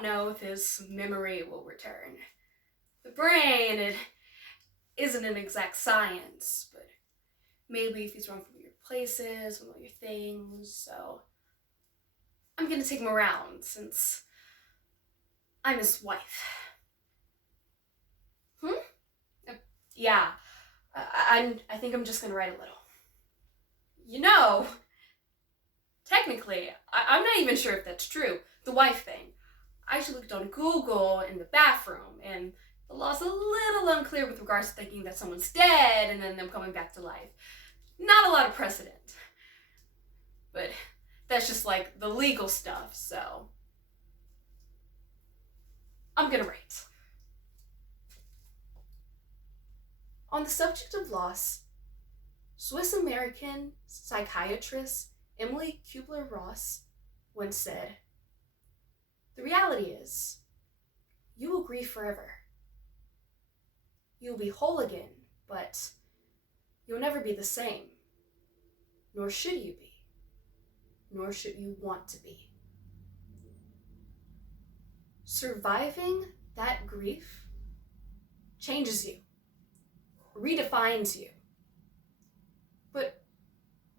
don't know if his memory will return. The brain, it isn't an exact science, but maybe if he's run from weird places, familiar things, so I'm gonna take him around since I'm his wife. Yeah, I think I'm just gonna write a little. You know, technically, I'm not even sure if that's true. The wife thing. I actually looked on Google in the bathroom, and the law's a little unclear with regards to thinking that someone's dead and then them coming back to life. Not a lot of precedent. But that's just like the legal stuff, so I'm gonna write. On the subject of loss, Swiss-American psychiatrist Emily Kubler-Ross once said, "The reality is, you will grieve forever. You will be whole again, but you'll never be the same. Nor should you be. Nor should you want to be. Surviving that grief changes you, redefines you. But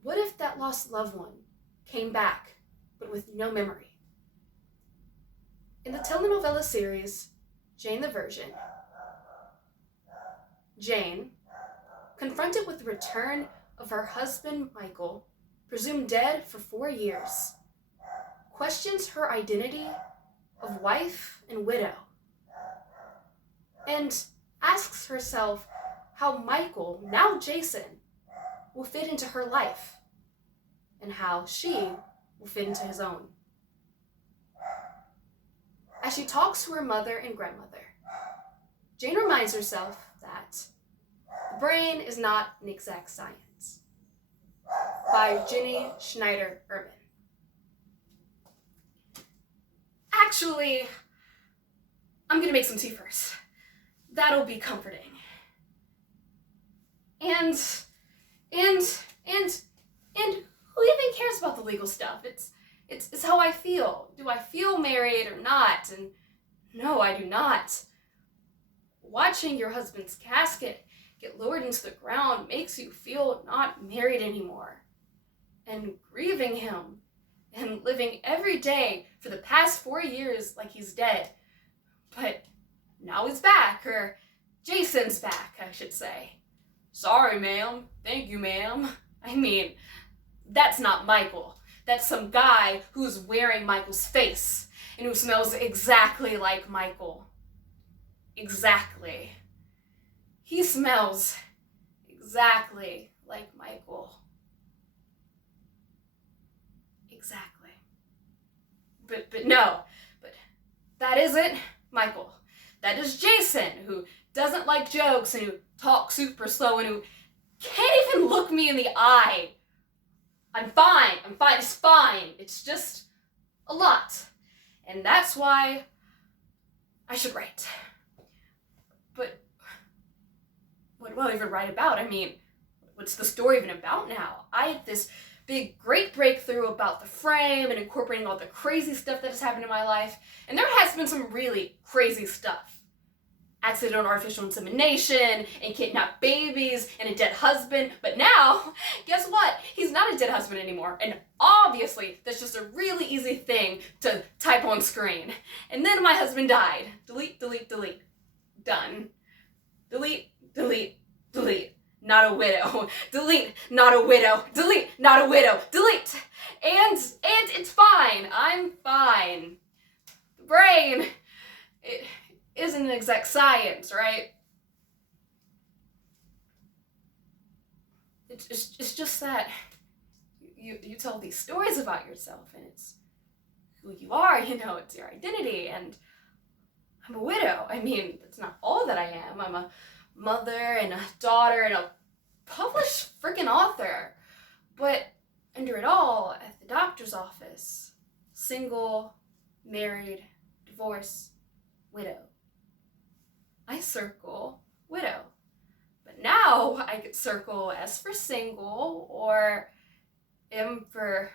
what if that lost loved one came back, but with no memory?" In the telenovela series, Jane the Virgin, Jane, confronted with the return of her husband Michael, presumed dead for 4 years, questions her identity of wife and widow, and asks herself how Michael, now Jason, will fit into her life, and how she will fit into his own. As she talks to her mother and grandmother, Jane reminds herself that the brain is not an exact science. By Jenny Schneider Urban. Actually, I'm gonna make some tea first. That'll be comforting. And who even cares about the legal stuff? It's how I feel. Do I feel married or not? And no, I do not. Watching your husband's casket get lowered into the ground makes you feel not married anymore. And grieving him and living every day for the past 4 years like he's dead. But now he's back, or Jason's back, I should say. Sorry, ma'am. Thank you, ma'am. I mean, that's not Michael. That's some guy who's wearing Michael's face and who smells exactly like Michael. Exactly. He smells exactly like Michael. Exactly. But that isn't Michael. That is Jason, who doesn't like jokes and who talks super slow and who can't even look me in the eye. I'm fine, it's fine. It's just a lot. And that's why I should write. But what will I even write about? I mean, what's the story even about now? I had this big, great breakthrough about the frame and incorporating all the crazy stuff that has happened in my life. And there has been some really crazy stuff. Accidental artificial insemination, and kidnapped babies, and a dead husband. But now, guess what? He's not a dead husband anymore. And obviously, that's just a really easy thing to type on screen. And then my husband died. Delete, delete, delete. Done. Delete, delete, delete. Not a widow. Delete, not a widow. Delete, not a widow. Delete. And it's fine. I'm fine. The brain, it isn't an exact science, right? It's just that you tell these stories about yourself, and it's who you are, it's your identity, and I'm a widow. I mean, that's not all that I am. I'm a mother and a daughter and a published freaking author. But under it all, at the doctor's office, single, married, divorced, widow. I circle widow. But now I could circle S for single or M for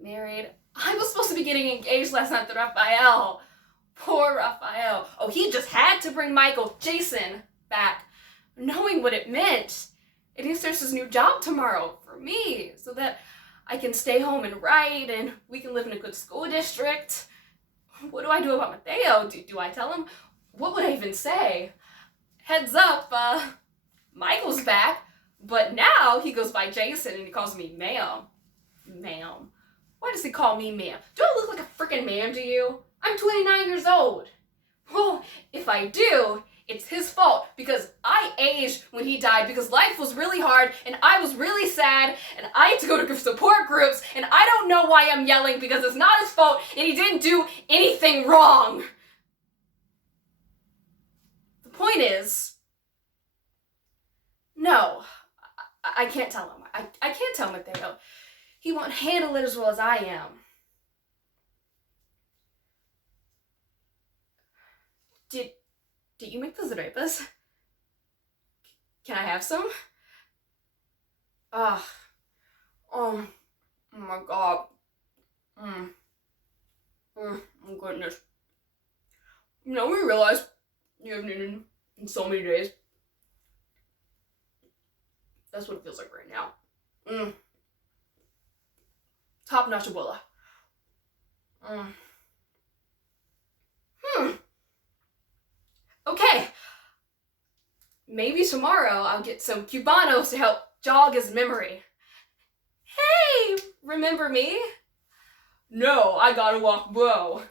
married. I was supposed to be getting engaged last night to Raphael. Poor Raphael. Oh, he just had to bring Michael, Jason, back, knowing what it meant. And he starts his new job tomorrow for me, so that I can stay home and write, and we can live in a good school district. What do I do about Mateo? Do I tell him? What would I even say? Heads up, Michael's back, but now he goes by Jason and he calls me ma'am. Ma'am. Why does he call me ma'am? Do I look like a freaking ma'am to you? I'm 29 years old. Well, if I do, it's his fault, because I aged when he died because life was really hard and I was really sad and I had to go to support groups, and I don't know why I'm yelling because it's not his fault and he didn't do anything wrong. The point is, no, I can't tell him. I can't tell Mateo. He won't handle it as well as I am. Did you make those arepas? Can I have some? Oh my god. Oh goodness. Now we realize you haven't eaten in so many days. That's what it feels like right now. Top notch abuela. Okay. Maybe tomorrow I'll get some Cubanos to help jog his memory. Hey, remember me? No, I gotta walk Bo.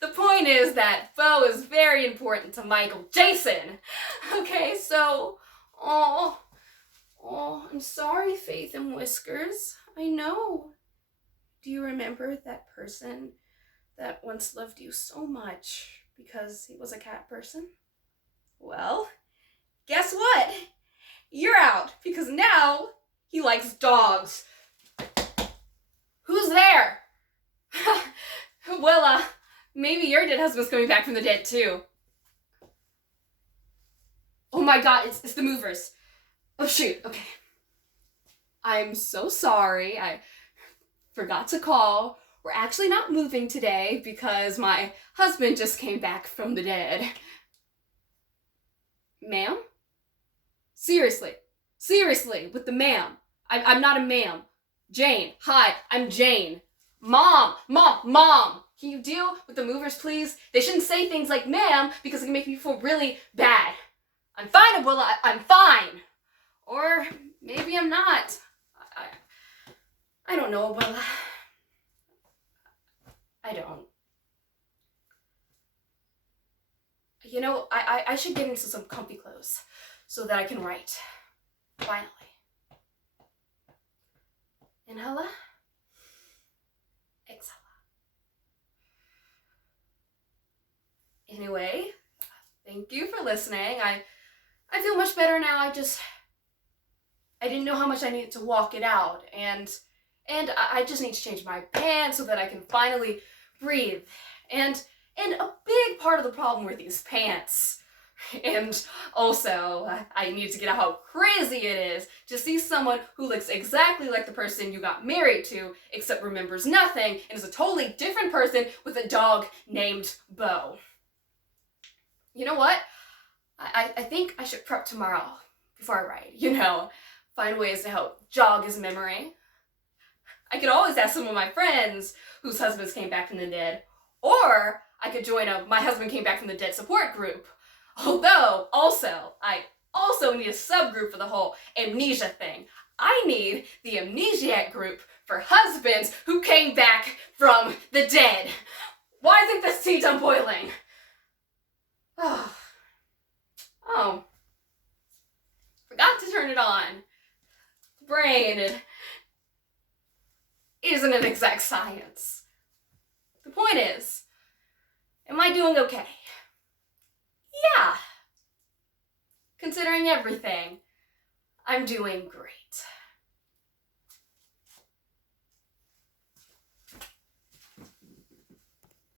The point is that Bo is very important to Michael Jason. Okay, so, I'm sorry, Faith and Whiskers. I know. Do you remember that person that once loved you so much because he was a cat person? Well, guess what? You're out, because now he likes dogs. Who's there? Well, maybe your dead husband's coming back from the dead too. Oh my god, it's the movers. Oh shoot, okay. I'm so sorry, I forgot to call. We're actually not moving today because my husband just came back from the dead. Ma'am? Seriously, with the ma'am. I'm not a ma'am. Jane, hi, I'm Jane. Mom! Can you deal with the movers, please? They shouldn't say things like ma'am because it can make me feel really bad. I'm fine, Abuela, I'm fine. Or maybe I'm not. I don't know, Abuela. I don't. You know, I should get into some comfy clothes so that I can write. Finally. Inhala. Exhala. Anyway, thank you for listening. I feel much better now. I didn't know how much I needed to walk it out, and I just need to change my pants so that I can finally breathe. And a big part of the problem were these pants. And also, I need to get out how crazy it is to see someone who looks exactly like the person you got married to, except remembers nothing, and is a totally different person with a dog named Bo. You know what? I think I should prep tomorrow before I write, you know, find ways to help jog his memory. I could always ask some of my friends whose husbands came back from the dead, or I could join a My Husband Came Back from the Dead support group. Although, I also need a subgroup for the whole amnesia thing. I need the amnesiac group for husbands who came back from the dead. Why isn't this tea done boiling? Oh. Forgot to turn it on. Brain, it isn't an exact science. The point is, am I doing okay? Yeah. Considering everything, I'm doing great.